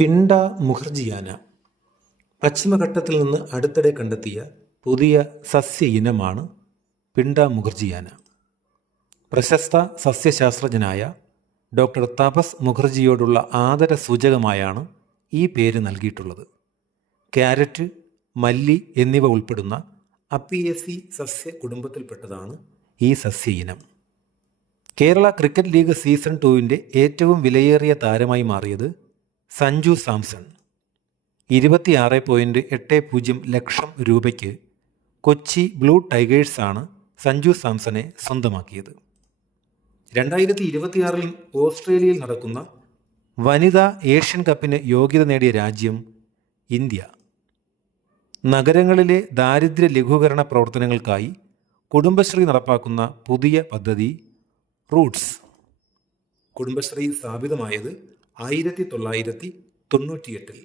പിണ്ട മുഖർജിയാന പശ്ചിമഘട്ടത്തിൽ നിന്ന് അടുത്തിടെ കണ്ടെത്തിയ പുതിയ സസ്യ ഇനമാണ് പിണ്ട മുഖർജിയാന. പ്രശസ്ത സസ്യശാസ്ത്രജ്ഞനായ ഡോക്ടർ തപസ് മുഖർജിയോടുള്ള ആദര സൂചകമായാണ് ഈ പേര് നൽകിയിട്ടുള്ളത്. ക്യാരറ്റ്, മല്ലി എന്നിവ ഉൾപ്പെടുന്ന അപ്പിയേസി സസ്യ കുടുംബത്തിൽപ്പെട്ടതാണ് ഈ സസ്യ ഇനം. കേരള ക്രിക്കറ്റ് ലീഗ് സീസൺ 2 ഏറ്റവും വിലയേറിയ താരമായി മാറിയത് സഞ്ജു സാംസൺ. 26.80 ലക്ഷം രൂപയ്ക്ക് കൊച്ചി ബ്ലൂ ടൈഗേഴ്സാണ് സഞ്ജു സാംസണെ സ്വന്തമാക്കിയത്. 2026 ഓസ്ട്രേലിയയിൽ നടക്കുന്ന വനിതാ ഏഷ്യൻ കപ്പിന് യോഗ്യത നേടിയ രാജ്യം ഇന്ത്യ. നഗരങ്ങളിലെ ദാരിദ്ര്യ ലഘൂകരണ പ്രവർത്തനങ്ങൾക്കായി കുടുംബശ്രീ നടപ്പാക്കുന്ന പുതിയ പദ്ധതി റൂട്ട്സ്. കുടുംബശ്രീ സ്ഥാപിതമായത് 1998-ൽ.